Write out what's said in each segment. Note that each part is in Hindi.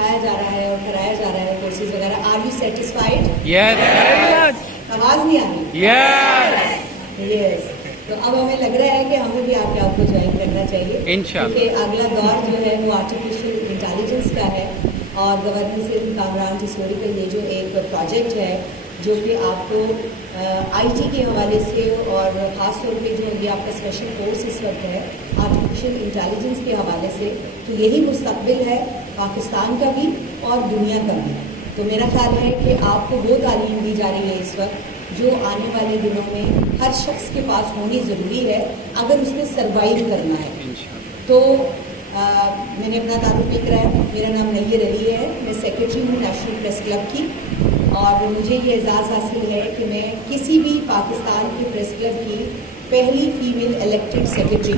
सिखाया जा रहा है और कराया जा रहा है कोर्सेज वगैरह। Are you satisfied? यस। आवाज़ नहीं आ रही? यस। तो अब हमें लग रहा है कि हमें भी आपके आपको ज्वाइन करना चाहिए, इंशाल्लाह। क्योंकि अगला दौर जो है वो आर्टिफिशियल इंटेलिजेंस का है। और गवर्नर सिंध कामरान हिस्टोरिकल ये जो एक प्रोजेक्ट है जो कि आपको आईटी के हवाले से और ख़ास तौर पे जो ये आपका स्पेशल कोर्स इस वक्त है आर्टिफिशियल इंटेलिजेंस के हवाले से, तो यही मुस्तकबिल है पाकिस्तान का भी और दुनिया का भी। तो मेरा ख्याल है कि आपको वो तालीम दी जा रही है इस वक्त जो आने वाले दिनों में हर शख्स के पास होनी ज़रूरी है अगर उसने सर्वाइव करना है। तो मैंने अपना तारुफ लिख रहा है, मेरा नाम नैयर अली है, मैं सेक्रेटरी हूँ नेशनल प्रेस क्लब की, और मुझे ये एजाज़ हासिल है कि मैं किसी भी पाकिस्तान के प्रेस क्लब की पहली फीमेल इलेक्टेड सेक्रेटरी।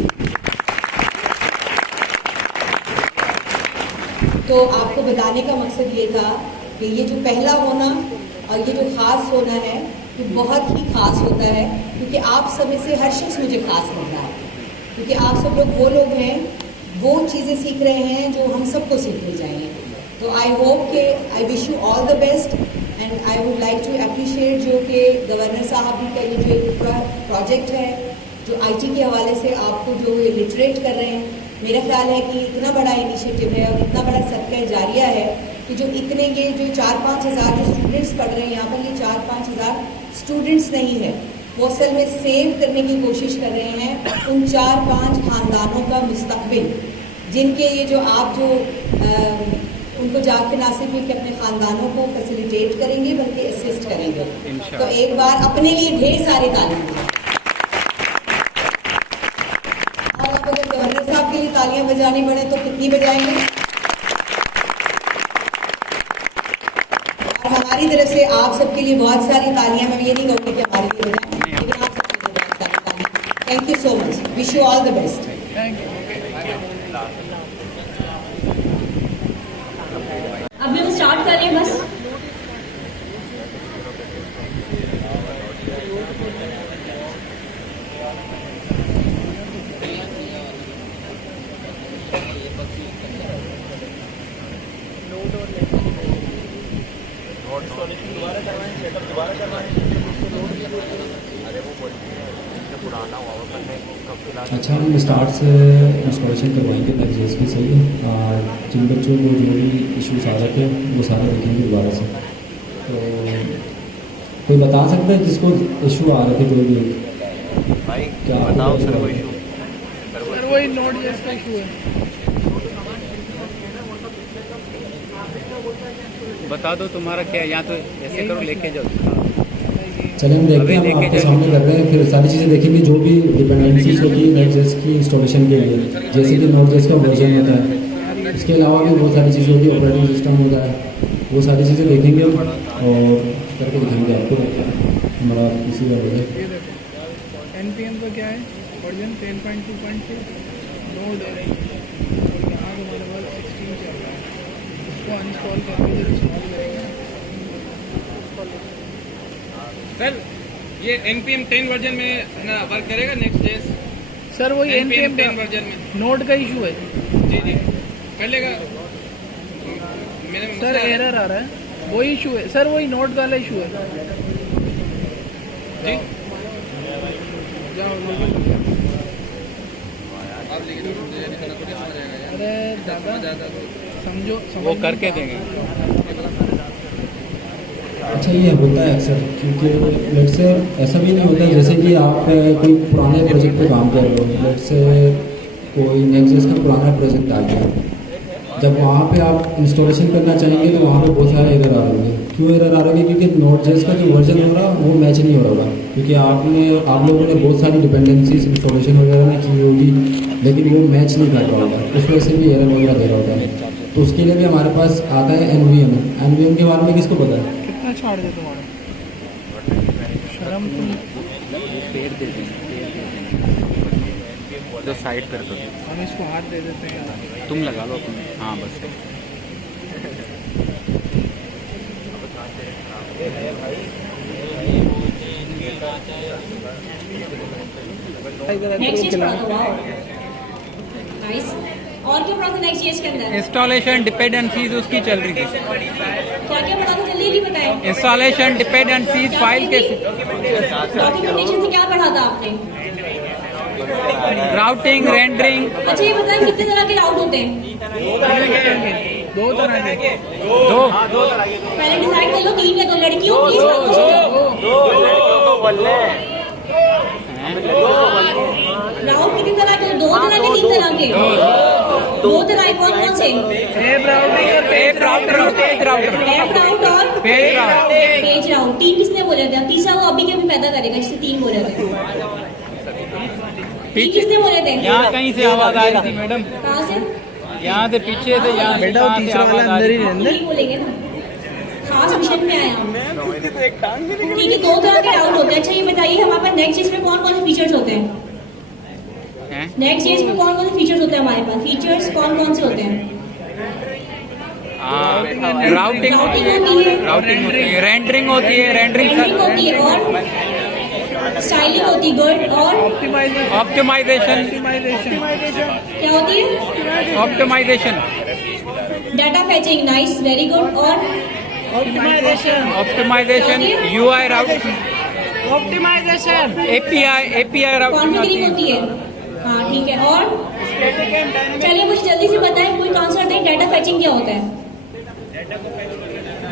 तो आपको बताने का मकसद ये था कि ये जो पहला होना और ये जो ख़ास होना है ये बहुत ही ख़ास होता है, क्योंकि आप सब में से हर शख्स मुझे ख़ास लग रहा है, क्योंकि आप सब लोग वो लोग हैं वो चीज़ें सीख रहे हैं जो हम सबको सीखनी चाहिए। तो आई होप कि I wish you all the best and I would like to appreciate जो कि गवर्नर साहब का ये जो एक प्रोजेक्ट है जो आईटी के हवाले से आपको जो लिटरेट कर रहे हैं। मेरा ख्याल है कि इतना बड़ा इनिशिएटिव है और इतना बड़ा सदका जारिया है कि जो इतने ये जो 4-5 हज़ार जो स्टूडेंट्स पढ़ रहे हैं यहाँ पर, ये 4-5 हज़ार स्टूडेंट्स नहीं है, वो असल में सेव करने की कोशिश कर रहे हैं उन 4-5 खानदानों का मुस्तकबिल, जिनके ये जो आप जो उनको जाके ना सिर्फ कि अपने ख़ानदानों को फैसिलिटेट करेंगे बल्कि असिस्ट करेंगे। तो एक बार अपने लिए ढेर सारी तालियां दें। और अब अगर गवर्नर साहब के लिए तालियां बजानी पड़े तो कितनी बजाएंगे? और हमारी तरफ से आप सबके लिए बहुत सारी तालियां। मैं ये नहीं कहूँगी कि हमारे लिए बजाएं, लेकिन आप सबके लिए बहुत सारी तालियां। Thank you so much, wish you all the best. अभी हम स्टार्ट कर रहे हैं बस। अच्छा, हम स्टार्ट से इंस्टॉलेशन करवाएंगे नेक्स्ट की, सही है। जिन बच्चों को जो भी इशूज़ आ रहे थे वो सारे देखेंगे दोबारा से। तो कोई बता सकता है जिसको इशू आ रहे थे जो भी भाई क्या बताओ सर, वो इशू सर वही नोट.js का इशू है। बता दो तुम्हारा क्या, यहाँ तो ऐसे करो लेके जाओ। चलें हम देखते हैं, हम आपके सामने कर रहे हैं, फिर सारी चीज़ें देखेंगे जो भी डिपेंडेंसीज होगी नेक्स्ट.js की इंस्टॉलेशन के लिए, जैसे कि नोट.js का वर्जन होता है, इसके अलावा भी बहुत सारी चीज़ें होगी, ऑपरेटिंग सिस्टम होता है, वो सारी चीज़ें देखेंगे और करके दिखाएंगे आपको हमारा इसी का है। NPM का क्या है वर्जन 10.2.2 नोड है, और यहाँ हमारे पास 16 चल रहा है। इसको अनइंस्टॉल करके जब इंस्टॉल करेंगे सर, ये NPM 10 वर्जन में ना वर्क करेगा नेक्स्ट.js? सर वही NPM 10 वर्जन में नोड का इशू है। जी जी कर लेगा। मेरे सर एरर आ रहा है, वही इशू है सर, वही नोड वाला इशू है। जी जाओ अरे दादा समझो वो करके देंगे। अच्छा, ये होता है अक्सर, क्योंकि लेट से ऐसा भी नहीं होता जैसे कि आप कोई पुराने प्रोजेक्ट पे काम कर रहे हो, लेट से कोई नेक्स्ट.js का पुराना प्रोजेक्ट आ गया, जब वहाँ पे आप इंस्टॉलेशन करना चाहेंगे तो वहाँ पे बहुत सारे एरर आ रहे हैं। क्यों एरर आ रहे हैं? क्योंकि नोट.js का जो वर्जन हो रहा है वो मैच नहीं हो रहा होगा, क्योंकि आप लोगों ने बहुत सारी डिपेंडेंसीज इंस्टॉलेशन वगैरह में की होगी, लेकिन वो मैच नहीं कर रहा होगा, उस वजह से भी एरर वगैरह दे रहा होता है। तो उसके लिए भी हमारे पास आता है NVM के बारे में किसको पता है? कितना छाड़ दे तुम्हारा शर्म तुम पेड़ दे देंगे तो साइड कर दो, हम इसको हाथ दे देते हैं। तुम लगा लो अपने। हाँ बस Next is for the wall. Guys, और क्या पढ़ा था नेक्स्ट जेएस के अंदर? इंस्टॉलेशन डिपेंडेंसीज उसकी चल रही थी। क्या क्या पढ़ा था, जल्दी बताएं। इंस्टॉलेशन डिपेंडेंसीज फाइल के डॉक्यूमेंटेशन से क्या पढ़ा था आपने? Routing rendering. अच्छा ये बताएं कितने तरह के राउट होते हैं? 2 तरह के। दो पहले डिसाइड कर लो, 3 या 2 लड़कियों प्लीज राउट कितनी तरह के? 2 तरह के, 3 तरह के? 2 तरह के। कौन कौन से? टेप राउटर और पेज राउटर टैप राउट और पेज राउट। पेज राउट। 3 किसने बोले थे? तीसरा वो अभी के भी पैदा करेगा जिससे 3 बोले थे। 3 किसने बोले थे? यहाँ कहीं से आवाज आ रही थी मैडम, कहाँ से? यहाँ से पीछे से, यहाँ से बेटा कहाँ से तीसरा वाला आवाज आ अंदर रही ही थी। रहने नहीं बोलेंगे ना, खास मिशन में आए हम। ठीक है, 2 तरह के राउट होते हैं। अच्छा ये बताइए हमारे पास नेक्स्ट जेएस में कौन कौन से फीचर्स होते हैं? हैं? नेक्स्ट जेएस में कौन कौन से फीचर्स होते हैं हमारे पास? फीचर्स कौन कौन से होते हैं? राउटिंग होती है, राउटिंग होती है, रेंडरिंग होती है, रेंडरिंग होती है और स्टाइलिंग होती है, गुड, और ऑप्टिमाइजेशन। क्या होती है? Optimisation. Data fetching, nice, very good, और optimisation UI route, optimisation, API routing configuring होती है। हाँ ठीक है, और चलिए मुझे जल्दी से बताएं, कोई आंसर दें, डाटा फेचिंग क्या होता है?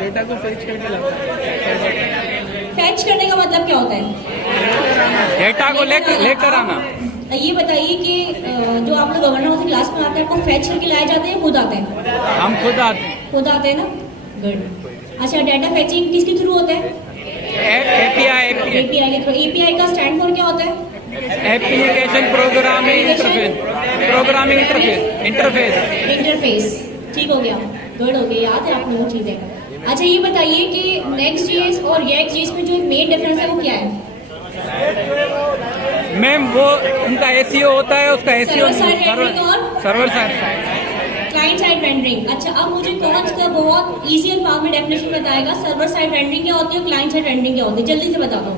डेटा को फेच करके लाता है। फैच करने का मतलब क्या होता है? डेटा को लेकर आना। ये बताइए कि जो आप लोग गवर्नर हाउस क्लास में आते हैं, आपको फैच करके लाए जाते हैं, खुद आते हैं? हम खुद आते हैं। खुद आते हैं ना, गुड। अच्छा डाटा फेचिंग किसके थ्रू होता है? एपीआई एपीआई के थ्रू। एपीआई का स्टैंड फॉर क्या होता है? Application programming interface. इंटरफेस, ठीक हो गया, गुड हो गया, याद है आपको वो चीजें। अच्छा ये बताइए कि नेक्स्ट जेएस और रिएक्ट जेएस में जो मेन डिफरेंस है वो क्या है? मैम वो उनका एसीओ होता है, उसका एसीओ सर्वर साइड रेंडरिंग और server side client side rendering. अच्छा अब मुझे कौन सा बहुत इजी अल्फाज में डेफिनेशन बताएगा, सर्वर साइड रेंडरिंग क्या होती है, क्लाइंट साइड रेंडरिंग क्या होती है? जल्दी से बता दो।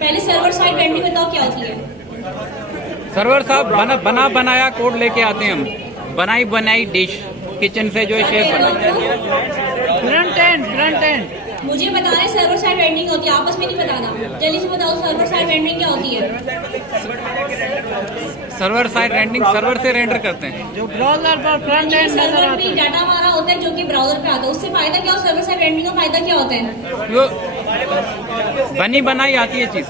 पहले सर्वर साइड रेंडरिंग बताओ क्या होती है? सर्वर साहब बनाया कोड लेके आते हैं हम, बनाई डिश किचन से जो शेफ बना। फ्रंट एंड मुझे बताना है सर्वर साइड रेंडरिंग होती है, आपस में नहीं बताना। जल्दी से बताओ सर्वर साइड रेंडरिंग क्या होती है? सर्वर साइड रेंडरिंग सर्वर से रेंडर करते हैं। जो ब्राउजर पर फ्रंट एंड नजर सर्वर आता पे है। डाटा हमारा होता है जो कि ब्राउजर पे आता है, उससे फायदा क्या हो? सर्वर साइड रेंडरिंग का फायदा क्या होता है? वो बनी बनाई आती है चीज।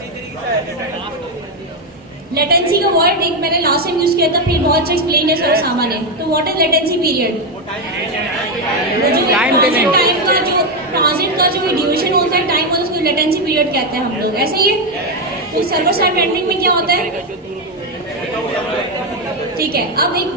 लेटेंसी का वर्ड एक मैंने लास्ट टाइम यूज किया था, फिर बहुत अच्छा एक्सप्लेन है सर सामान ने। तो what is latency period? Time delay. Time का जो ट्रांजिट का जो ड्यूरेशन होता है टाइम, और उसको लेटेंसी पीरियड कहते हैं हम लोग, ऐसे ही है। तो सर्वर साइड रेंडरिंग में क्या होता है? ठीक है, अब एक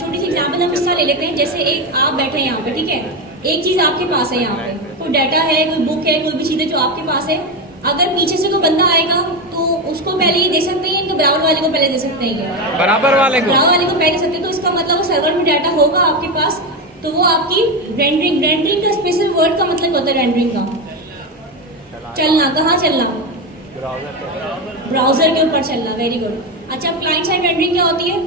छोटी सी एग्जांपल हम इसका ले लेते हैं। जैसे एक आप बैठे हैं यहाँ पे, ठीक है, एक चीज आपके पास है, यहाँ पे कोई डाटा है, कोई बुक है, कोई भी चीज है जो आपके पास है। अगर पीछे से कोई बंदा आएगा तो उसको पहले ये दे सकते हैं, इनके बराबर वाले को पहले दे सकते हैं, बराबर वाले को पहले दे सकते हैं। तो इसका मतलब वो सर्वर में डाटा होगा आपके पास, तो वो आपकी रेंडरिंग का स्पेशल वर्ड का मतलब होता है रेंडरिंग का चलना। कहाँ चलना? ब्राउजर के ऊपर चलना, वेरी गुड। अच्छा क्लाइंट साइड रेंडरिंग क्या होती है?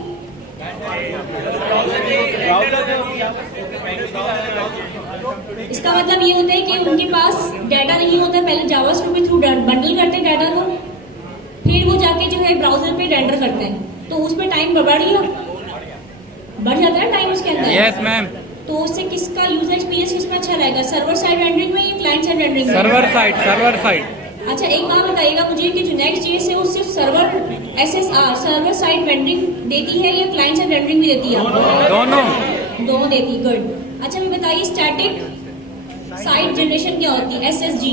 इसका मतलब ये होता है कि उनके पास डाटा नहीं होता, पहले जावास्क्रिप्ट के थ्रू बंडल करते हैं डाटा को, फिर वो जाके जो है ब्राउजर पे रेंडर करते हैं। तो उसमें टाइम बढ़ जाता है टाइम उसके अंदर। Yes ma'am. तो उससे किसका यूजर एक्सपीरियंस किसमें अच्छा रहेगा, सर्वर साइड रेंडरिंग में या क्लाइंट साइड रेंडरिंग में? Server side. अच्छा एक बात बताइएगा मुझे कि जो नेक्स्ट जेएस है उससे server SSR server side rendering देती है या क्लाइंट साइड रेंडरिंग भी देती है? दोनों देती है, गुड। अच्छा मैं बताइए स्टैटिक साइड जनरेशन क्या होती है? एसएसजी।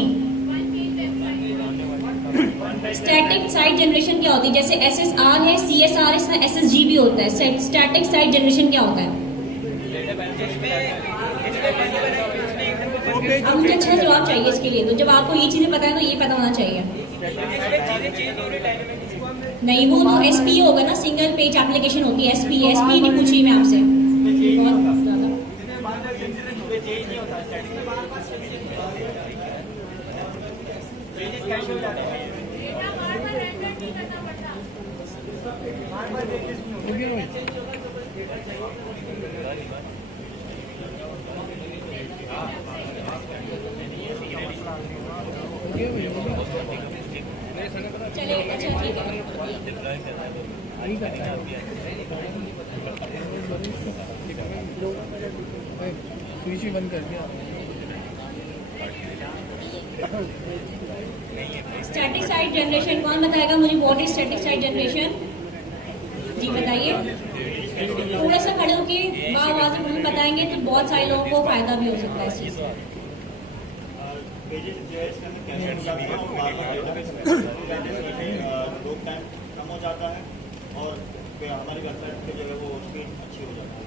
स्टैटिक साइड जनरेशन क्या होती है? जैसे एसएसआर है, सीएसआर है, इसमें एसएसजी भी होता है। स्टैटिक साइड जनरेशन क्या होता है? अब मुझे अच्छा जवाब चाहिए इसके लिए, तो जब आपको ये चीजें पता है तो ये पता होना चाहिए। नहीं वो तो एसपी होगा ना, सिंगल पेज एप्लीकेशन होती है, एसपी नहीं पूछी मैं आपसे बहुत ज्यादा। ओके भाई ओके भाई चलिए अच्छा ठीक है नहीं करता है स्विच ही बंद कर दिया स्टैटिक साइट जनरेशन कौन बताएगा मुझे? What is static site generation? जी बताइए। थोड़ा सा खड़े होके आवाज में बताएंगे तो बहुत सारे लोगों को फायदा भी हो सकता है इस चीज से। लोड टाइम कम हो जाता है और हमारी वेबसाइट की जगह वो स्पीड अच्छी हो जाती है।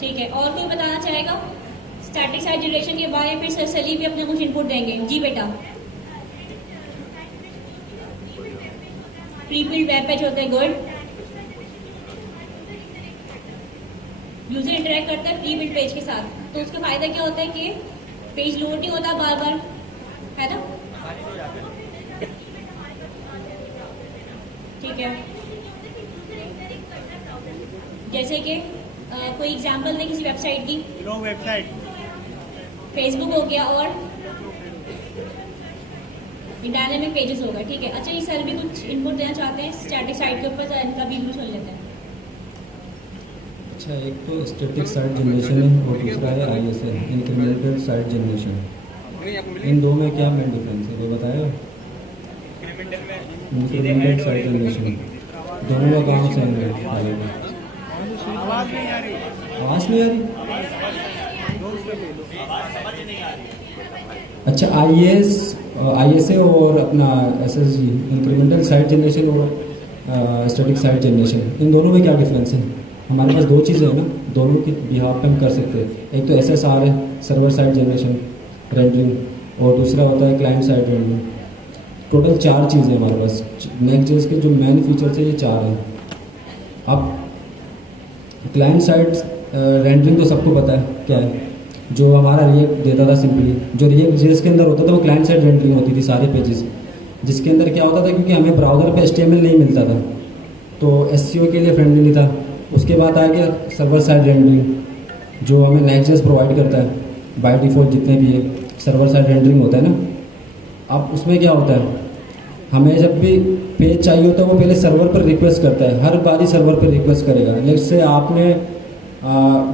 ठीक है, और कोई बताना चाहेगा स्टैटिक साइट जनरेशन के बारे में? फिर सर सलीम भी अपना कुछ इनपुट देंगे। जी बेटा। प्री बिल्ड वेब पेज होते हैं, गुड। यूजर इंटरेक्ट करता है प्री बिल्ड पेज के साथ, तो उसका फायदा क्या होता है कि पेज लोड नहीं होता बार बार, है ना? ठीक है, जैसे कि कोई एग्जांपल दें किसी वेबसाइट की। वेबसाइट फेसबुक हो गया और डायनेमिक पेजेस होगा। ठीक है, अच्छा ये सर भी कुछ इनपुट देना चाहते हैं स्टैटिक साइट के ऊपर, इनका भी सुन लेते हैं। अच्छा, एक तो स्टैटिक साइट जनरेशन है और दूसरा है ISA इंक्रीमेंटल साइट जनरेशन। इन दो में क्या मेन डिफरेंस है वो बताएगा? इंक्रीमेंटल साइट जनरेशन दोनों का काम सेम है। आवाज़ नहीं आ रही? अच्छा, ISA और अपना SSG इंक्रीमेंटल साइट जनरेशन और स्टैटिक साइट जनरेशन, इन दोनों में क्या डिफरेंस है? हमारे पास दो चीज़ें हैं ना, दोनों की बिहाफ पे हम कर सकते हैं। एक तो SSR है, सर्वर साइड जनरेशन रेंडरिंग, और दूसरा होता है क्लाइंट साइड रेंडरिंग। टोटल 4 चीज़ें हमारे पास। नेक्स्ट.जेएस के जो मेन फीचर्स है ये 4 हैं। अब क्लाइंट साइड रेंडरिंग तो सबको पता है क्या है, जो हमारा रिएक्ट देता था सिंपली, जो रिएक्ट.जेएस के अंदर होता था वो क्लाइंट साइड रेंडरिंग होती थी सारे पेजेस, जिसके अंदर क्या होता था, क्योंकि हमें ब्राउज़र पे HTML नहीं मिलता था तो SEO के लिए फ्रेंडली नहीं था। उसके बाद आ गया सर्वर साइड रेंडरिंग, जो हमें नेक्स्ट.जेएस प्रोवाइड करता है बाय डिफ़ॉल्ट। जितने भी है सर्वर साइड रेंडरिंग होता है ना। अब उसमें क्या होता है, हमें जब भी पेज चाहिए होता है वो पहले सर्वर पर रिक्वेस्ट करता है, हर बारी सर्वर पर रिक्वेस्ट करेगा। लेट्स से आपने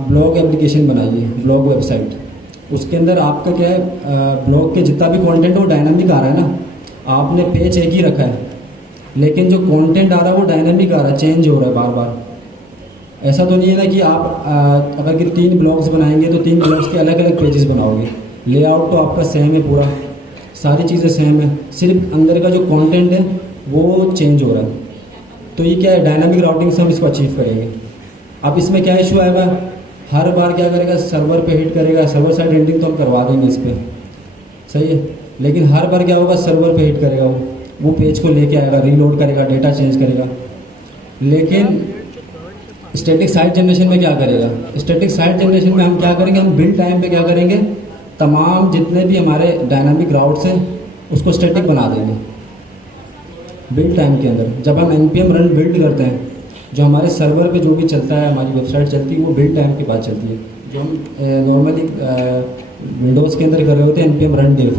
ब्लॉग एप्लीकेशन बनाई है, ब्लॉग वेबसाइट, उसके अंदर आपका क्या है, ब्लॉग के जितना भी कंटेंट है वो डायनामिक आ रहा है ना। आपने पेज एक ही रखा है लेकिन जो कंटेंट आ रहा है वो डायनामिक आ रहा है, चेंज हो रहा है बार बार। ऐसा तो नहीं है ना कि आप अगर कि 3 ब्लॉग्स बनाएंगे तो 3 ब्लॉग्स के अलग अलग पेजेस बनाओगे। लेआउट तो आपका सेम है, पूरा सारी चीज़ें सेम है, सिर्फ अंदर का जो कंटेंट है वो चेंज हो रहा है। तो ये क्या है, डायनामिक राउटिंग से हम इसको अचीव करेंगे। अब इसमें क्या इशू आएगा, हर बार क्या करेगा, सर्वर पे हिट करेगा। सर्वर साइड रेंडरिंग तो हम करवा देंगे इस पर, सही है, लेकिन हर बार क्या होगा, सर्वर पे हिट करेगा, वो पेज को लेके आएगा, रीलोड करेगा, डेटा चेंज करेगा। लेकिन स्टैटिक साइट जनरेशन में क्या करेगा, स्टैटिक साइट जनरेशन में हम क्या करेंगे, हम बिल्ड टाइम पे क्या करेंगे, तमाम जितने भी हमारे डायनामिक राउट्स हैं उसको स्टैटिक बना देंगे बिल्ड टाइम के अंदर। जब हम npm रन बिल्ड करते हैं, जो हमारे सर्वर पे जो भी चलता है, हमारी वेबसाइट चलती है, वो बिल्ड टाइम के बाद चलती है। जो हम नॉर्मली विंडोज़ के अंदर कर रहे होते हैं npm रन div,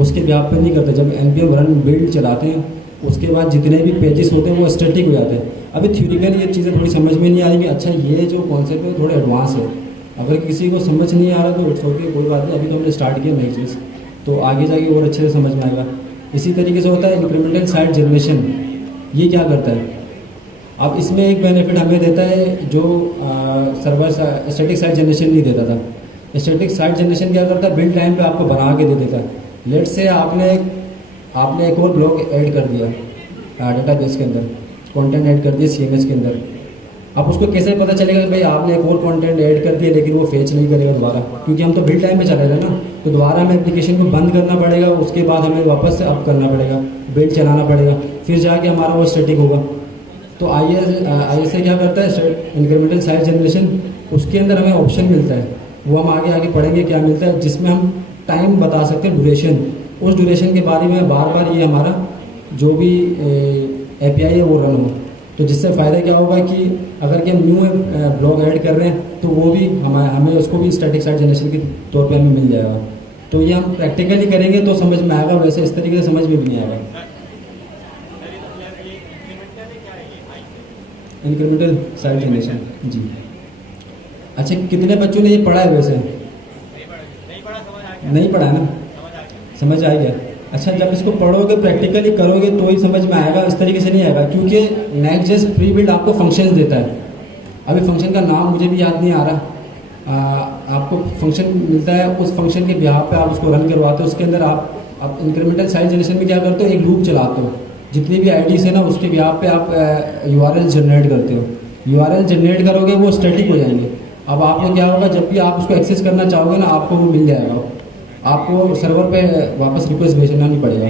उसके बिहाफ पे नहीं करते। जब npm रन बिल्ड चलाते हैं उसके बाद जितने भी पेजेस होते हैं वो स्टैटिक हो जाते हैं। अभी थ्योरिकली ये चीज़ें थोड़ी समझ में नहीं आ रही कि अच्छा ये जो कॉन्सेप्ट है थोड़े एडवांस है। अगर किसी को समझ नहीं आ रहा तो इट्स ओके, कोई बात नहीं, अभी तो हमने स्टार्ट किया नई चीज़, तो आगे जाके और अच्छे से समझ में आएगा। इसी तरीके से होता है इंक्रीमेंटल साइट जनरेशन। ये क्या करता है, अब इसमें एक बेनिफिट हमें देता है जो सर्वर स्टैटिक साइट जनरेशन नहीं देता था। स्टैटिक साइट जनरेशन क्या करता है, बिल्ड टाइम पे आपको बना के दे देता है। लेट्स से आपने एक और ब्लॉग ऐड कर दिया डेटाबेस के अंदर, कंटेंट ऐड कर दिया CMS के अंदर। अब उसको कैसे पता चलेगा कि भाई आपने एक और कंटेंट ऐड कर दिया लेकिन वो फेच नहीं करेगा दोबारा, क्योंकि हम तो बिल्ड टाइम पे चले रहे ना। तो दोबारा हमें एप्लीकेशन को बंद करना पड़ेगा, उसके बाद हमें वापस से अप करना पड़ेगा, बिल्ड चलाना पड़ेगा, फिर जाके हमारा वो स्टैटिक होगा। तो ISA क्या करता है, इंक्रीमेंटल साइट जनरेशन, उसके अंदर हमें ऑप्शन मिलता है, वो हम आगे पढ़ेंगे क्या मिलता है, जिसमें हम टाइम बता सकते हैं, ड्यूरेशन। उस ड्यूरेशन के बारे में बार बार ये हमारा जो भी API है वो रन हो। तो जिससे फ़ायदा क्या होगा कि अगर कि हम न्यू ब्लॉक ऐड कर रहे हैं तो वो भी हमें उसको भी स्टैटिक साइट जनरेशन के तौर पे हमें मिल जाएगा। तो ये हम प्रैक्टिकली करेंगे तो समझ में आएगा, वैसे इस तरीके से समझ में भी नहीं आएगा। इंक्रीमेंटल साइट जनरेशन जी। अच्छा, कितने बच्चों ने ये पढ़ा है? वैसे नहीं पढ़ा ना, समझ आ गया। अच्छा, जब इसको पढ़ोगे प्रैक्टिकली करोगे तो ही समझ में आएगा, इस तरीके से नहीं आएगा। क्योंकि नेक्स्ट.जेएस प्री बिल्ड आपको फंक्शंस देता है। अभी फंक्शन का नाम मुझे भी याद नहीं आ रहा। आपको फंक्शन मिलता है, उस फंक्शन के बिहाफ पे आप उसको रन करवाते हो। उसके अंदर आप इंक्रीमेंटल साइट जनरेशन में क्या करते हो, एक लूप चलाते हो। जितनी भी आईडीज है ना उसके बिहाफ पे आप यूआरएल जनरेट करते हो। यूआरएल जनरेट करोगे वो स्टैटिक हो जाएंगे। अब आपको क्या होगा, जब भी आप उसको एक्सेस करना चाहोगे ना आपको वो मिल जाएगा। आपको सर्वर पे वापस रिक्वेस्ट भेजना नहीं पड़ेगा,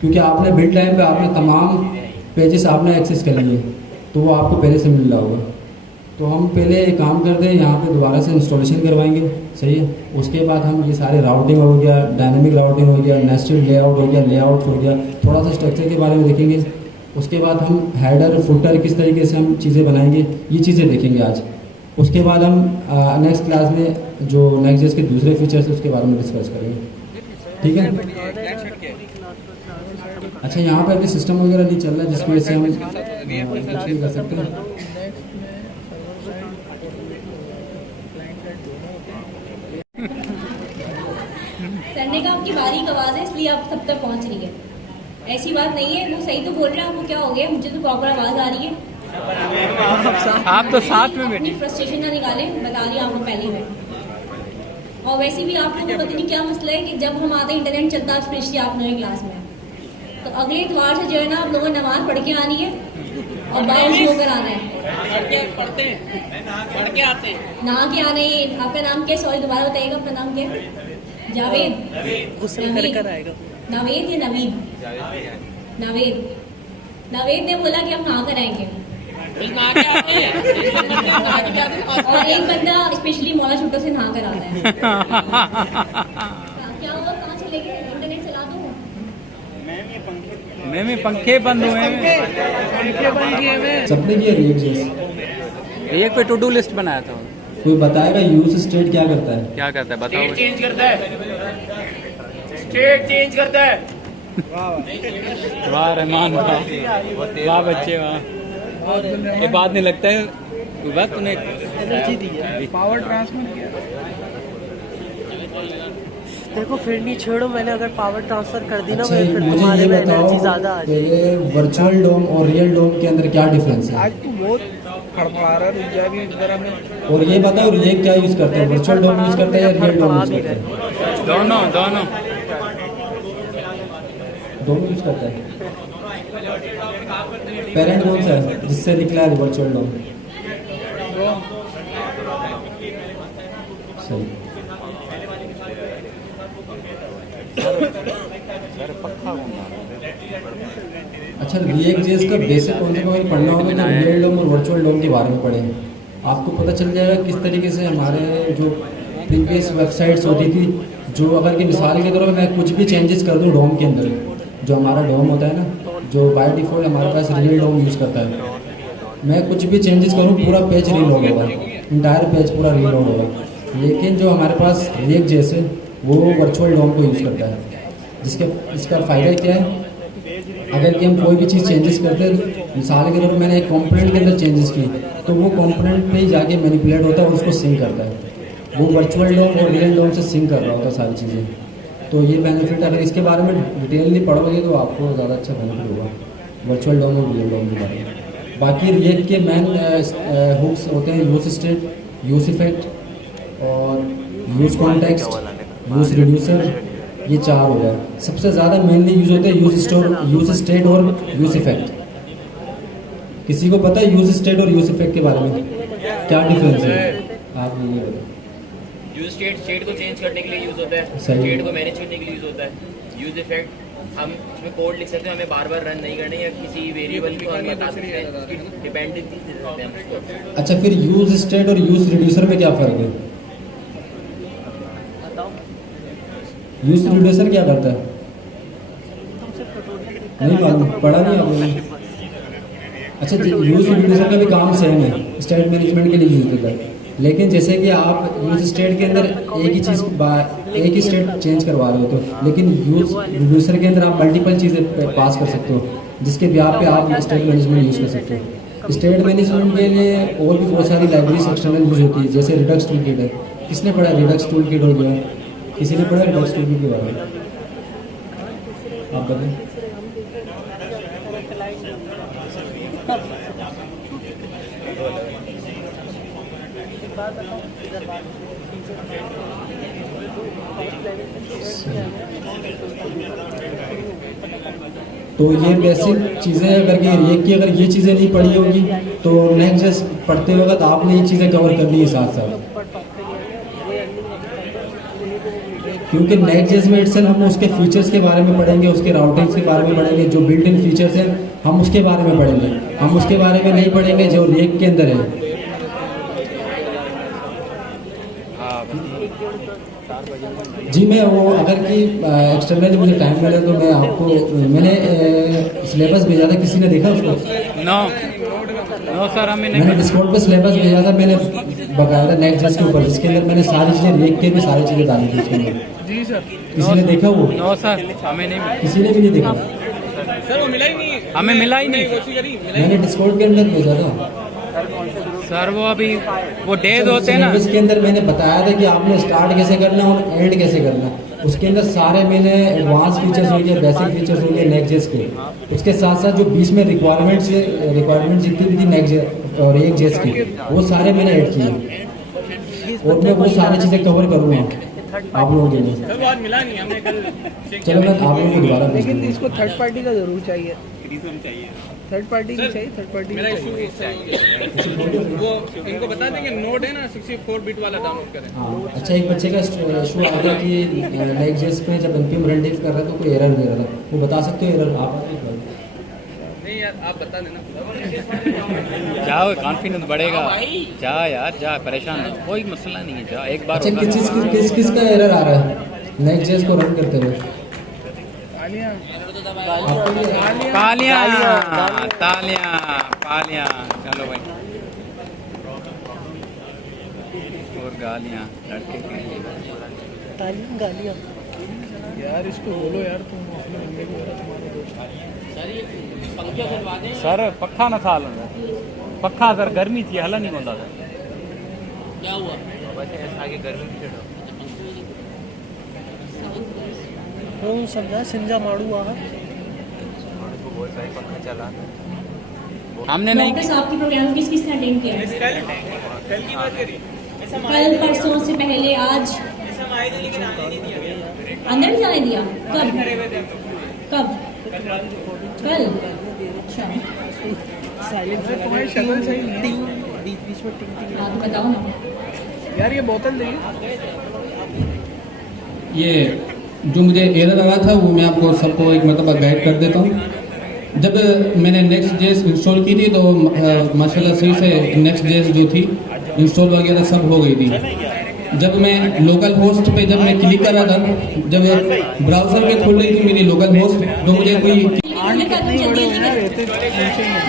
क्योंकि आपने बिल्ड टाइम पे आपने तमाम पेजेस आपने एक्सेस कर लिए, तो वो आपको पहले से मिल रहा होगा। तो हम पहले एक काम करते हैं, यहाँ पे दोबारा से इंस्टॉलेशन करवाएंगे, सही है। उसके बाद हम ये सारे राउटिंग हो गया, डायनेमिक राउटिंग हो गया, नेस्टेड लेआउट हो गया, लेआउट हो गया, थोड़ा सा स्ट्रक्चर के बारे में देखेंगे। उसके बाद हम हेडर फुटर किस तरीके से हम चीज़ें बनाएंगे, ये चीज़ें देखेंगे आज। उसके बाद हम नेक्स्ट क्लास में जो नेक्स्ट.जेएस के दूसरे फीचर्स है उसके बारे में डिस्कस करेंगे, ठीक है। अच्छा, यहाँ पे अभी सिस्टम वगैरह नहीं चल रहा है जिसकी वजह से हम कुछ नहीं कर सकते। करने का आपकी बारीक आवाज़ है इसलिए आप सब तक पहुँच रही है, ऐसी बात नहीं है। वो सही तो बोल रहे हैं, आपको क्या हो गया? मुझे तो प्रॉपर आवाज़ आ रही है। आप तो साथ में बैठी। फ्रस्ट्रेशन ना निकाले, बता रही आपको पहले ही मैं। और वैसे भी आप लोगों को पता नहीं क्या मसला है कि जब हम आते हैं इंटरनेट चलता है, स्पेशली आप लोगों क्लास में, तो अगले इतवार से जो है ना आप लोगों ने नमाज पढ़ के आनी है और बाउंस होकर आना है। पढ़ के आते हैं, नहा के आना है। आपका नाम क्या है? सॉरी दोबारा बताइएगा, आपका नाम क्या है? जावेद? नावेद या नवीद? नावेद। नावेद ने बोला कि हम नहा कर आएंगे। और एक बंदा स्पेशली मौला छुट्टो से नहा कर आता है। क्या हुआ, कहाँ से लेके इंटरनेट चला दो? मैं पंखे बंद हुए हैं। सबने किया रिएक्ट एक पे टू डू लिस्ट बनाया था। कोई बताएगा यूज स्टेट क्या करता है? क्या करता है बताओ। चेंज करता है, स्टेट चेंज करता है। वाह रहमान, वाह बच्चे, वाह। ये बात नहीं लगता है, बात तूने पावर ट्रांसफर किया। देखो फिर नहीं छोड़ो, मैंने अगर पावर ट्रांसफर कर दी ना अच्छा, फिर मुझे तुम्हारे ये में बताओ एनर्जी ज्यादा आ जाएगी। पहले वर्चुअल डोम और रियल डोम के अंदर क्या डिफरेंस है? आज तू बहुत फड़फड़ा रहा है, रुक भी जरा में। और ये बताओ ये क्या यूज करते हैं, वर्चुअल डोम यूज करते हैं या रियल डोम यूज करते हैं? दोनों दोनों यूज करते हैं। पेरेंट कौन सा है जिससे निकला है वर्चुअल डोम? सही। अच्छा, रिएक्ट.जेएस का बेसिक कॉन्सेप्ट अगर पढ़ना होगा तो रियल डोम और वर्चुअल डोम के बारे में पढ़ें। आपको पता चल जाएगा किस तरीके से हमारे जो प्रीवियस वेबसाइट्स होती थी, जो अगर कि मिसाल के तौर पर मैं कुछ भी चेंजेस कर दूं डोम के अंदर, जो हमारा डोम होता है ना, जो बाय डिफ़ॉल्ट हमारे पास रियल डोम यूज़ करता है, मैं कुछ भी चेंजेस करूं पूरा पेज रीलोड होगा, इंटायर पेज पूरा रीलोड होगा। लेकिन जो हमारे पास रिएक्ट.जेएस है वो वर्चुअल डोम को यूज़ करता है, इसका फ़ायदा क्या है? अगर कि हम कोई भी चीज़ चेंजेस करते हैं, मिसाल के तौर पर मैंने एक कंपोनेंट के अंदर चेंजेस की तो वो कंपोनेंट पे ही जाके मैनिपुलेट होता है और उसको सिंक करता है। वो वर्चुअल डोम और रियल डोम से सिंक कर रहा होता है सारी चीज़ें। तो ये बेनिफिट, अगर इसके बारे में डिटेलली पढ़ोगे तो आपको ज़्यादा अच्छा बेनिफिट होगा वर्चुअल डोम और रियल डोम के बारे में। बाकी रिएक्ट के मेन हुक्स होते हैं यूज स्टेट, यूज इफेक्ट और यूज कॉन्टेक्स्ट, यूज रिड्यूसर, ये चार हो गए। सबसे ज़्यादा मेनली यूज होते हैं यूज स्टेट और यूज इफेक्ट। किसी को पता है यूज स्टेट और यूज इफेक्ट के बारे में क्या डिफरेंस है? आप ये बताओ। यूज स्टेट को चेंज करने के लिए यूज होता है, सही। स्टेट को मैनेज करने के लिए यूज होता है। यूज इफेक्ट हम इसमें कोड लिख सकते हैं, हमें बार बार रन नहीं करने, या किसी वेरिएबल को हम बता सकते हैं, उसकी डिपेंडेंसी दे सकते हैं उसको। अच्छा, फिर यूज स्टेट और यूज रिड्यूसर में क्या फ़र्क है? यूज रिड्यूसर क्या करता है? नहीं मालूम, पढ़ा नहीं आपने? अच्छा जी, यूज रिड्यूसर का भी काम सेम है, स्टेट मैनेजमेंट के लिए यूज होता है। लेकिन जैसे कि आप यूज स्टेट के अंदर एक ही चीज़ एक ही स्टेट चेंज करवा रहे हो तो, लेकिन यूज रिड्यूसर के अंदर आप मल्टीपल चीज़ें पास कर सकते हो, जिसके ब्याह पे आप स्टेट मैनेजमेंट यूज़ कर सकते हो। स्टेट मैनेजमेंट के लिए और भी बहुत सारी लाइब्रेरी एक्सटर्नल यूज होती है, जैसे रिडक्स टूल किट है। किसने पढ़ा रिडक्स टूल किट हो गया? किसी ने पढ़ा रिडक्स टूल किट के बारे में? आप बताएं। तो ये बेसिक चीज़ें अगर ये चीज़ें नहीं पढ़ी होगी तो नेक्स्ट पढ़ते वक्त आपने ये चीज़ें कवर कर ली है साथ साथ, क्योंकि नेक्स्ट जेस में इटसेल्फ हम उसके फीचर्स के बारे में पढ़ेंगे, उसके राउटिंग्स के बारे में पढ़ेंगे, जो बिल्ट इन फीचर्स हैं हम उसके बारे में पढ़ेंगे। हम उसके बारे में नहीं पढ़ेंगे जो रेक के अंदर है। जी मैं वो अगर कि एक्सटर्नली मुझे टाइम मिले तो मैं आपको, मैंने सिलेबस भेजा था, किसी ने देखा उसको? नो सर, मैंने डिस्कॉर्ड पे सिलेबस भेजा था, मैंने बकायदा नेक्स्ट जेस के ऊपर, जिसके अंदर मैंने सारी चीज़ें रेक के भी सारी चीज़ें डाली थी उसके अंदर। जी सर। किसी ने देखा वो? नो सर, हमें नहीं मिला। किसी ने भी नहीं देखा? सर वो मिला ही नहीं, हमें मिला ही नहीं। मैंने डिस्कॉर्ड के अंदर भेजा था सर, वो अभी वो डेज होते हैं ना, इसके अंदर मैंने बताया था कि आपने स्टार्ट कैसे करना और एंड कैसे करना। उसके अंदर सारे मैंने एडवांस फीचर्स हो गए, बेसिक फीचर्स हो गए नेक्स्ट जेस के, उसके साथ साथ जो बीच में रिक्वायरमेंट जितनी भी थी नेक्स्ट और एक जेस की, वो सारे मैंने ऐड किए और मैं वो सारी चीज़ें कवर करूँगा आप लोगों के लिए। सर वो आज मिला नहीं, हमने कल चेक चलो मैं आप लोगों को दोबारा भेज लेकिन दूँगा। इसको थर्ड पार्टी का जरूर चाहिए, थर्ड पार्टी की चाहिए, थर्ड पार्टी मेरा इशू वो इनको बता देंगे, नोड है ना 64 बिट वाला डाउनलोड करें। हाँ अच्छा, एक बच्चे का इशू आ गया कि नेक्स्ट जेस पे जब npm रन टेक्स्ट कर रहा था तो कोई एरर दे रहा था, वो बता सकते हो एरर आप? नहीं यार आप बता देना। जाओ, कॉन्फिडेंस बढ़ेगा। जा यार जा, परेशान हो, कोई मसला नहीं है, जा एक बार। अच्छा किस का एरर आ रहा है नेक्स्ट जेस को रन करते हुए? तालियां तालियां तालियां, चलो भाई, और गालियां लड़के के लिए। तालियां गालियां यार इसको बोलो यार, तुम अपने बंदे को बोलो तुम्हारे दोस्त। सर पखा न था हलन, पखा सर गर्मी थी, हलन नहीं होता था। क्या हुआ? आगे गर्मी में छेड़ो। समझा सिंजा माड़ू आ पंखा चला हमने नहीं। डॉक्टर साहब की प्रोग्राम किस किस ने अटेंड किया? कल परसों से पहले आज अंदर नहीं जाने दिया? कब? कल? अच्छा तुम्हारी शक्ल सही नहीं है। बीच में टिंग हाँ तो बताओ ना यार, ये बोतल देखिए। ये जो मुझे एरर लगा था वो मैं आपको सबको एक मतलब गाइड कर देता हूँ। जब मैंने नेक्स्ट जेस इंस्टॉल की थी तो माशाल्लाह सही से नेक्स्ट जेस जो थी इंस्टॉल वगैरह सब हो गई थी। जब मैं लोकल होस्ट पे जब मैं क्लिक कर रहा था, जब ब्राउज़र पे खोल रही थी मेरी लोकल होस्ट, तो मुझे कोई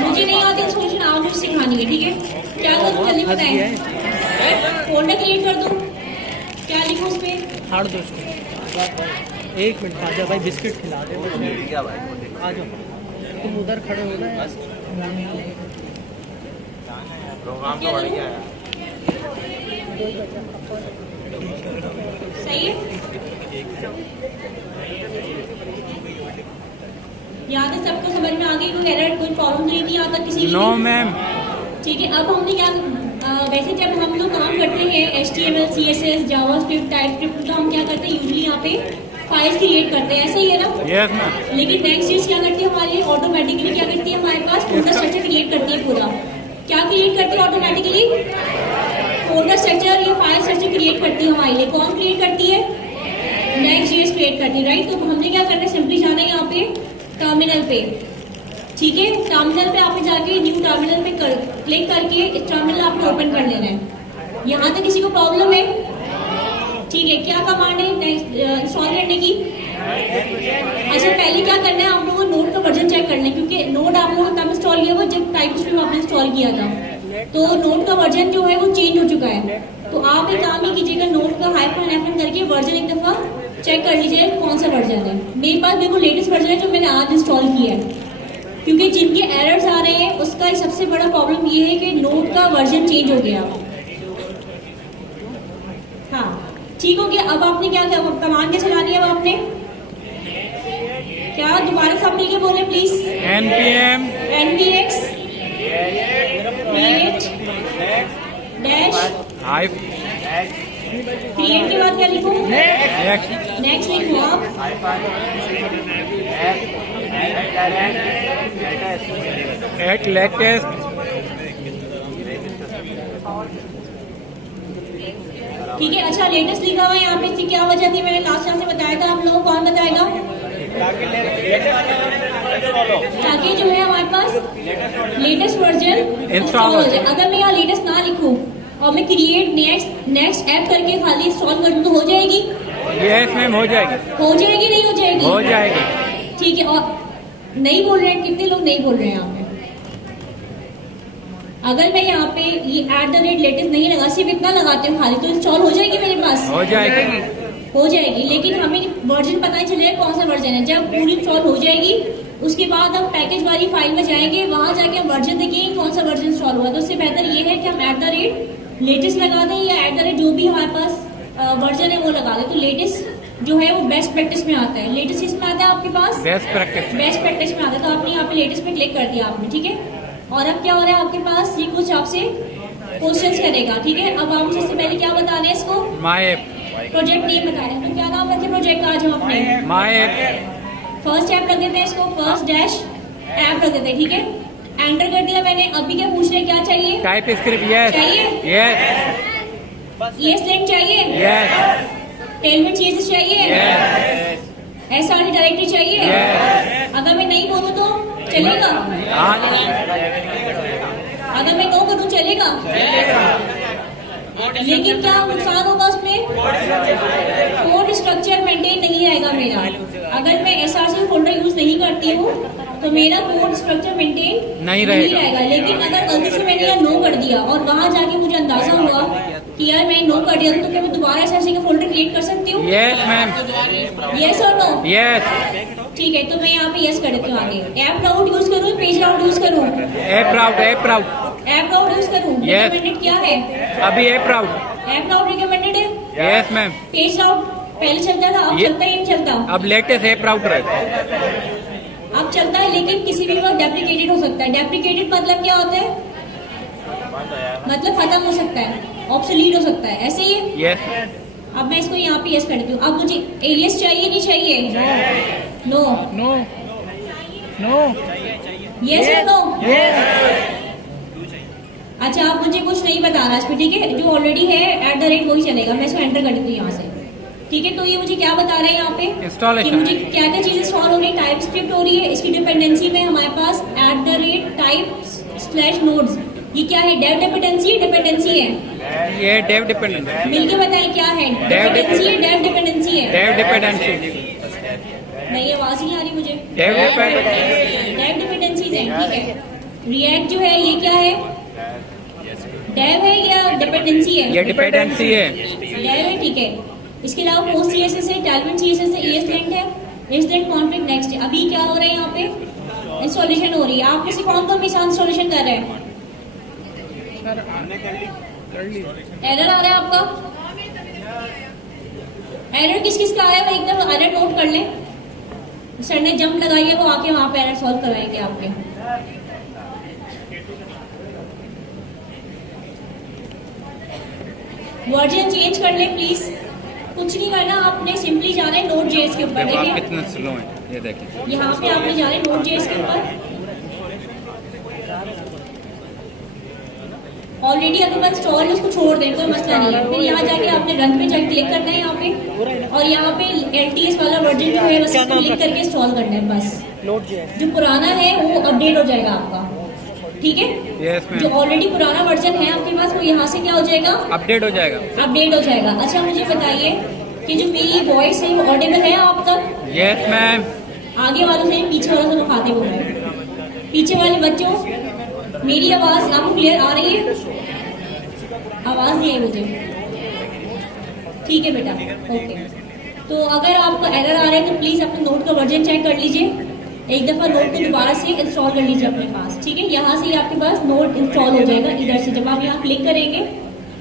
मुझे नहीं आती सोल्यूशन, आप मुझे सिखानी है, ठीक है? क्या करूँ जल्दी बताएं। फोल्डर क्रिएट कर दूँ, क्या लिखूँ उस पे? हार्ड दोस्तों, एक मिनट आ जा भाई, बिस्किट खिला दे। आ जाओ, तुम उधर खड़े हो ना यार। प्रोग्राम तो बढ़ गया है। सही है? यहाँ तक सबको समझ में आ गई? कोई एरर, कोई प्रॉब्लम तो नहीं आता किसी की? No ma'am. ठीक है, अब हमने क्या, वैसे जब हम लोग काम करते हैं HTML, CSS, जावास्क्रिप्ट, टाइपस्क्रिप्ट, तो हम क्या करते हैं यूजली यहाँ पे फाइल्स क्रिएट करते हैं, ऐसा ही है ना? Yes ma'am. लेकिन नेक्स्ट चीज क्या करती है हमारे लिए, ऑटोमेटिकली क्या करती है, हमारे पास फोल्डर स्ट्रक्चर क्रिएट करती है पूरा। क्या क्रिएट करती है ऑटोमेटिकली? फोल्डर स्ट्रक्चर या फाइल स्ट्रक्चर क्रिएट करती है हमारे लिए। कौन क्रिएट करती है? नेक्स्ट चीज क्रिएट करती है, राइट? तो हमने क्या करना है, सिंपली जाना है यहाँ पे टर्मिनल पे, ठीक है? टर्मिनल पे आपने जाके न्यू टर्मिनल पे क्लिक करके इस टर्मिनल आपने ओपन कर लेना है। यहाँ तक किसी को प्रॉब्लम है? ठीक है, क्या कमांड है इंस्टॉल करने की? अच्छा, पहले क्या करना है, आप लोगों को नोड का वर्जन चेक करना है, क्योंकि नोड आप लोगों ने तब इंस्टॉल किया हुआ जब टाइप स्ट्रीम आपने इंस्टॉल किया था, तो नोड का वर्जन जो है वो चेंज हो चुका है। तो आप एक काम ही कीजिएगा, नोड का -N करके वर्जन एक दफा चेक कर लीजिए कौन सा वर्जन है। मेरे पास बिल्कुल लेटेस्ट वर्जन है जो मैंने आज इंस्टॉल किया है, क्योंकि जिनके एरर्स आ रहे हैं उसका एक सबसे बड़ा प्रॉब्लम ये है कि नोड का वर्जन चेंज हो गया। हाँ, ठीक हो गया। अब आपने क्या क्या कमांड क्या चलानी है, अब आपने क्या, दोबारा सब मिलके बोले please. npm npx create dash create के बाद क्या लिखूं, नेक्स्ट लिखूं आप, at latest ठीक है। अच्छा, लेटेस्ट लिखा हुआ है यहाँ पे, इसकी क्या वजह थी, मैंने लास्ट टाइम से बताया था, आप लोगों को कौन बताएगा, ताकि जो है हमारे पास लेटेस्ट वर्जन इंस्टॉल हो जाए। अगर मैं यहाँ लेटेस्ट ना लिखूं और मैं क्रिएट नेक्स्ट ऐप करके खाली इंस्टॉल कर दूं तो हो जाएगी? यस मैम, हो जाएगी। हो जाएगी, नहीं हो जाएगी? हो जाएगी। ठीक है। और नहीं बोल रहे हैं, कितने लोग नहीं बोल रहे हैं यहाँ पे? अगर मैं यहाँ पे ये @latest नहीं लगा, सिर्फ इतना लगाते हूँ खाली, तो इंस्टॉल हो जाएगी मेरे पास? हो जाएगी, हो जाएगी। लेकिन हमें वर्जन पता नहीं चलेगा कौन सा वर्जन है। जब पूरी इंस्टॉल हो जाएगी उसके बाद हम पैकेज वाली फाइल में जाएंगे, वहां जाके हम वर्जन देखेंगे कौन सा वर्जन इंस्टॉल हुआ। तो उससे बेहतर ये है कि हम @latest लगा दें या जो भी हमारे पास वर्जन है वो लगा दें। तो लेटेस्ट जो है वो बेस्ट प्रैक्टिस में आता है। लेटेस्ट इसमें आता है आपके पास, बेस्ट प्रैक्टिस में आता है। तो आपने यहाँ पे लेटेस्ट पे क्लिक कर दिया आपने, ठीक है। और अब क्या हो रहा है आपके पास, ये कुछ आपसे क्वेश्चंस करेगा, ठीक है। अब आप सबसे पहले क्या बताना है इसको, माय ऐप, प्रोजेक्ट नेम बताना है। तो क्या नाम रखे प्रोजेक्ट का आज हम अपने, माय ऐप, फर्स्ट ऐप रख देते हैं इसको, फर्स्ट डैश ऐप रख देते हैं, ठीक है। एंटर कर दिया मैंने। अभी क्या पूछ रहे, क्या चाहिए, टाइप स्क्रिप्ट, यस चाहिए, यस ESLint चाहिए, यस टेलमेंट CSS चाहिए, SRT डायरेक्टरी चाहिए। अगर मैं नहीं बोलूँ तो चलेगा, अगर मैं नो करूँ चलेगा, लेकिन क्या नुकसान होगा उसमें, कोड स्ट्रक्चर मेंटेन नहीं रहेगा मेरा। अगर मैं SRC फोल्डर यूज नहीं करती हूँ तो मेरा कोड स्ट्रक्चर मेंटेन नहीं रहेगा। लेकिन अगर गलती से मैंने यहाँ नो कर दिया और वहां जाके मुझे अंदाजा हुआ कि यार मैं नो कर दिया, तो क्या मैं दोबारा SRC का फोल्डर क्रिएट कर सकती हूँ? यस मैम, यस और नो? यस। ठीक है, तो मैं यहाँ पे यस कर देती हूँ। आगे ऐप राउट यूज करूँ, पेज राउट यूज करूँ? ऐप राउट यूज करूँ? रिकमेंडेड क्या है अभी? ऐप राउट रिकमेंडेड है? Yes ma'am. पेज राउट पहले चलता था, अब चलता ही नहीं चलता? अब लेटेस्ट ऐप राउटर है, अब चलता है, लेकिन किसी भी वक्त डेप्रिकेटेड हो सकता है। डेप्रिकेटेड मतलब क्या होता है, मतलब खत्म हो सकता है, ऑब्सोलीट हो सकता है, ऐसे ही है। यस। अब मैं इसको यहाँ पे यस कर देती हूँ। अब मुझे एलियस चाहिए नहीं चाहिए? नो नो नो, यस और नो? अच्छा, आप मुझे कुछ नहीं बताना इस पे, ठीक है। जो ऑलरेडी है @ वही चलेगा। मैं इसको एंटर कर देती हूँ यहाँ से, ठीक है। तो ये मुझे क्या बता रहा है यहाँ पे, कि मुझे क्या क्या चीजें इंस्टॉल हो रही है। टाइप स्क्रिप्ट हो रही है, इसकी डिपेंडेंसी में हमारे पास @type/nodes, ये क्या है, डेव डिपेंडेंसी है? ये डेव डिपेंडेंसी। मिलके बताएं क्या है, डिपेंडेंसी है, डेव डिपेंडेंसी है? Dev dependency. नहीं, आवाज नहीं आ रही मुझे। डेव डिपेंडेंसीज है, ठीक है। रिएक्ट जो है ये क्या है, डेव है या डिपेंडेंसी है? ये डिपेंडेंसी है, डेव है, ठीक है। इसके अलावा पोस्ट CSS है, टेलमेंट CSS है, ESLint है, ESLint कॉन्फ़िग नेक्स्ट है। अभी क्या हो रहा है यहाँ पे, इंस्टॉलेशन हो रही है। आप में से कौन मेरे साथ इंस्टॉलेशन कर रहे हैं? एरर आ रहा है आपका? एरर किस किस का आ रहा है, वो एकदम एरर नोट कर लें। सर ने जंप लगाई है, वो आके वहां पे एरर सॉल्व करवाएंगे आपके। वर्जन चेंज कर ले प्लीज। कुछ नहीं करना, आपने सिंपली जाना है Node.js के ऊपर। देखिए कितना स्लो है, ये देखिए यहाँ पे आपने जाना है Node.js के ऊपर। ऑलरेडी अगर मैं इंस्टॉल है उसको छोड़ दें, कोई मसला नहीं है। फिर यहाँ जाके आपने रन पे जाके क्लिक करना है यहाँ पे, और यहाँ पे LTS वाला वर्जन जो है बस क्लिक करके इंस्टॉल करना है बस। जो पुराना है वो अपडेट हो जाएगा आपका, ठीक है। जो ऑलरेडी पुराना वर्जन है आपके पास वो यहाँ से क्या हो जाएगा, अपडेट हो जाएगा। अच्छा मुझे बताइए कि जो मेरी वॉइस है वो ऑडिबल है आप तक? Yes ma'am. आगे वालों से पीछे वालों से खाते हुए, पीछे वाले बच्चों मेरी आवाज आपको क्लियर आ रही है? आवाज नहीं आई मुझे। ठीक है बेटा, ओके। तो अगर आपको एरर आ रहा है तो प्लीज अपने नोट का वर्जन चेक कर लीजिए, एक दफा नोट को दोबारा से इंस्टॉल कर लीजिए अपने पास, ठीक है? यहाँ से आपके पास नोट इंस्टॉल हो जाएगा। इधर से जब आप यहाँ क्लिक करेंगे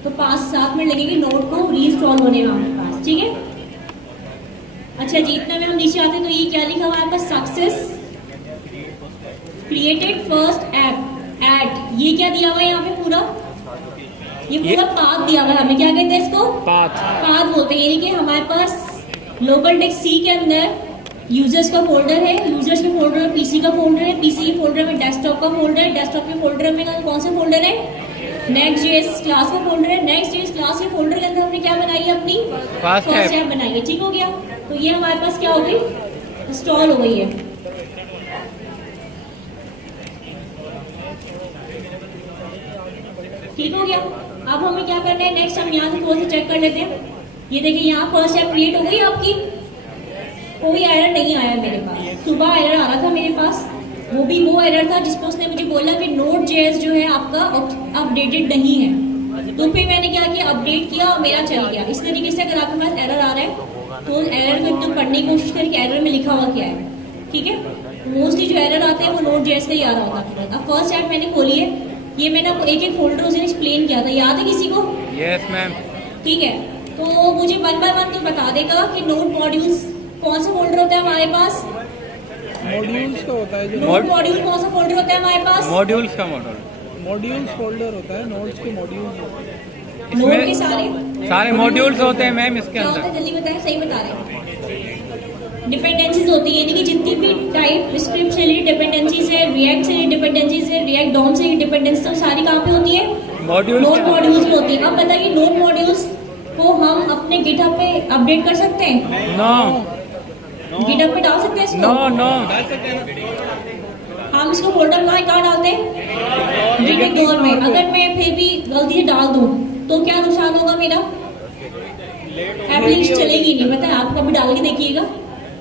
तो 5-7 मिनट लगेंगे नोट को रीइंस्टॉल होने में आपके पास, ठीक है? अच्छा जी, इतना में हम नीचे आते हैं तो ये क्या लिखा हुआ है आपका? Success created first app at, ये क्या दिया हुआ है यहाँ पे? पूरा ये पूरा पाथ दिया हुआ है हमें। क्या कहते हैं इसको? पाथ बोलते हैं। यानी कि हमारे पास लोकल टेक्स्ट सी के अंदर यूजर्स का फोल्डर है, यूजर्स के फोल्डर में पीसी का फोल्डर है, पीसी के फोल्डर में डेस्कटॉप का फोल्डर है, डेस्कटॉप के फोल्डर में कौन सा फोल्डर है? नेक्स्ट जेएस क्लास का फोल्डर है। नेक्स्ट जेएस क्लास के फोल्डर के अंदर हमने क्या बनाई है? अपनी फर्स्ट ऐप बनाई है। ठीक हो गया? तो ये हमारे पास क्या हो गई? इंस्टॉल हो गई है। ठीक हो गया? अब हमें क्या करना है नेक्स्ट? हम यहाँ से थोड़ा सा चेक कर लेते हैं। ये देखिए यहाँ फर्स्ट ऐप क्रिएट हो गई आपकी, कोई एरर नहीं आया मेरे पास। सुबह एरर आ रहा था मेरे पास, वो भी वो एरर था जिसमें उसने मुझे बोला कि Node.js जो है आपका अपडेटेड नहीं है। तो फिर मैंने क्या किया? अपडेट किया और मेरा चल गया। इस तरीके से अगर आपके पास एरर आ रहा है तो एरर को एकदम पढ़ने की कोशिश करें कि एरर में लिखा हुआ क्या है, ठीक है? मोस्टली जो एरर आते हैं वो Node.js का ही आ रहा होता है। अब फर्स्ट ऐप मैंने खोली है, ये मैंने आपको एक एक फोल्डर उसे एक्सप्लेन किया था, याद है किसी को? Yes ma'am. ठीक है, तो मुझे 1 बाय 1 तो बता देगा कि नोड मॉड्यूल्स कौन सा फोल्डर होता है हमारे पास? मॉड्यूल्स का होता है जो नोड मॉड्यूल कौन सा फोल्डर होता है हमारे पास? मॉड्यूल्स का मॉडल, मॉड्यूल्स फोल्डर होता है, नोड्स के मॉड्यूल्स होते हैं। नोड के सारे मॉड्यूल्स होते हैं मैम इसके क्या होता है? अंदर। जल्दी बताएं, सही बता रहे हैं। डिपेंडेंसीज होती है, यानी कि जितनी भी टाइप स्क्रिप्ट से रिलेटेड डिपेंडेंसीज है, रिएक्ट से रिलेटेड डिपेंडेंसीज है, रिएक्ट डॉम से रिलेटेड डिपेंडेंसीज, तो सारी कहाँ पे होती है? मॉड्यूल्स। नोड मॉड्यूल्स में होती है। अब बताइए नोड मॉड्यूल्स को हम अपने गिटहब पे अपडेट कर सकते हैं? नो। गिटहब पे डाल सकते हैं इसको? नो। हम इसको फोल्डर कहाँ डालते हैं? गिट इग्नोर में। अगर मैं फिर भी गलती से डाल दूं तो क्या नुकसान होगा मेरा? एप्लीकेशन चलेगी नहीं। पता है, आप कभी डाल के देखिएगा,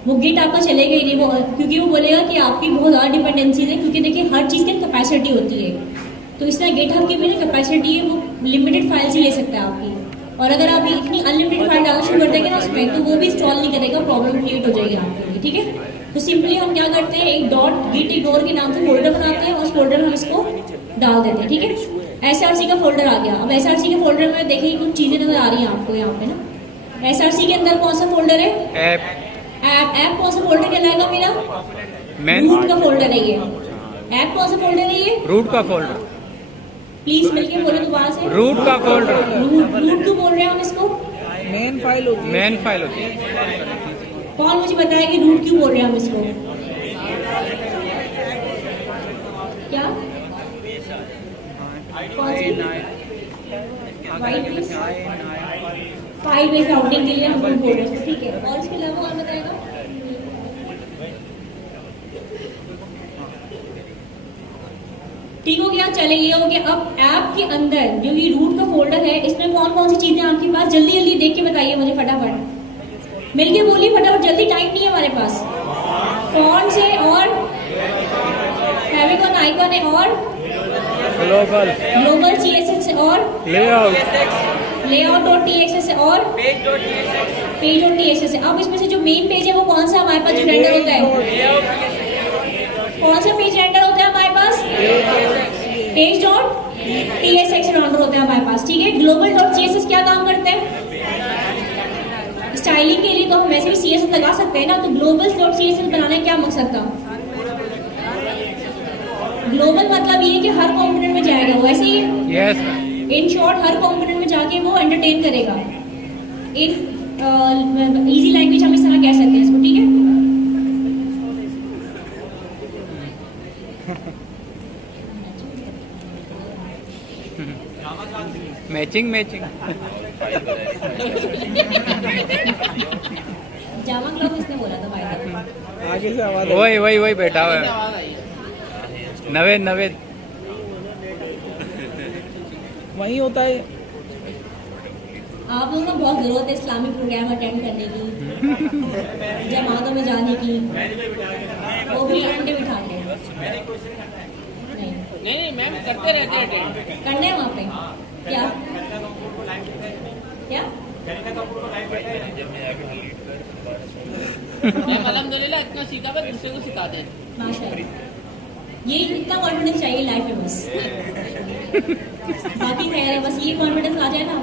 वो गिट आपका चलेगा ही नहीं, वो क्योंकि वो बोलेगा कि आपकी बहुत ज़्यादा डिपेंडेंसीज है। क्योंकि देखिए हर चीज़ की कैपेसिटी होती है, तो इसलिए गिटहब की भी कैपेसिटी है, वो लिमिटेड फाइल्स ही ले सकता है आपकी। और अगर आप इतनी अनलिमिटेड फाइल डालना शुरू कर देंगे ना उसमें, तो वो भी इंस्टॉल नहीं करेगा, प्रॉब्लम क्रिएट हो जाएगी आपके लिए, ठीक है? तो सिंपली हम क्या करते हैं, एक गिट इग्नोर के नाम से फोल्डर बनाते हैं और उस फोल्डर में हम इसको डाल देते हैं, ठीक है? SRC का फोल्डर आ गया। अब SRC के फोल्डर में देखिए कुछ चीजें नजर आ रही हैं आपको यहाँ पे ना। SRC के अंदर कौन सा फोल्डर है? ऐप कौन सा फोल्डर कहलाएगा मेरा? रूट का फोल्डर है ये। ऐप कौन सा फोल्डर है ये? रूट का फोल्डर। प्लीज मिलके बोलो दोबारा से। रूट का फोल्डर। रूट क्यों बोल रहे हैं हम इसको? मेन फाइल होती है। मेन फाइल होती है। कौन मुझे बताया कि रूट क्यों बोल रहे हैं हम इसको? क्या? कौन सी? फाइल बेस्ड राउटिंग के लिए हम रूट बोल रहे हैं, ठीक है? और इसके अलावा और बताएगा? ठीक हो गया, चले ये हो गया। अब ऐप के अंदर जो ये रूट का फोल्डर है, इसमें कौन कौन सी चीजें आपके पास? जल्दी जल्दी देख के बताइए मुझे, फटाफट मिलके बोलिए फटाफट, जल्दी, टाइम नहीं है हमारे पास। फॉन्ट्स है और फेविकॉन आइकन है और ग्लोबल CSS है और layout.txs है और page.txs है। अब इसमें से जो मेन पेज है वो कौन सा हमारे पास जो रेंडर होता है? कौन सा पेज रेंडर होता है हमारे पास? page.tsx रेंडर होता है हमारे पास, ठीक है? global.css क्या काम करते हैं? स्टाइलिंग के लिए तो हम वैसे भी CSS लगा सकते हैं ना, तो global.css बनाने का क्या मकसद था? ग्लोबल मतलब ये कि हर कंपोनेंट में जाएगा वो, ऐसे ही यस। इन शॉर्ट हर कंपोनेंट में जाके वो एंटरटेन करेगा। इन इजी लैंग्वेज हम इस तरह कह सकते हैं इसको, ठीक है? मैचिंग जावा क्लाउड किसने बोला था भाई? आगे से आवाज वही बैठा हुआ है नवेद। वही होता है। आप लोगों को बहुत ज़रूरत है इस्लामिक प्रोग्राम अटेंड करने की, जमातों में जाने की, वो भी अंडे बिठा के। नहीं मैम करते रहते हैं अटेंड। करना है वहाँ पे क्या क्या मैम अल्हम्दुलिल्लाह इतना सीखा हुआ दूसरे को सिखा दें। माशाल्लाह, ये इतना कॉन्फिडेंस चाहिए लाइफ में बस। बाकी खैर है, बस ये कॉन्फिडेंस आ जाए ना।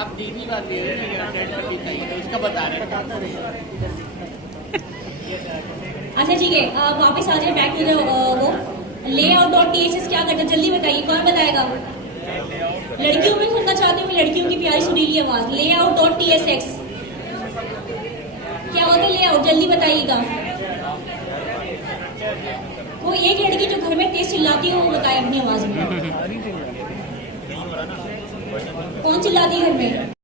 आप दीदी बात दे रहे हैं तो उसका बता रहे हैं। अच्छा ठीक है, वापस आ जाए बैक टू द वो layout.tss क्या करता है जल्दी बताइए, कौन बताएगा? लड़कियों में सुनना चाहती हूँ मैं, लड़कियों की प्यारी सुरीली आवाज। layout.tsx क्या होता है लेआउट, जल्दी बताइएगा। वो एक लड़की जो घर में तेज चिल्लाती है वो बताए अपनी आवाज में। कौन चिल्लाती है घर में?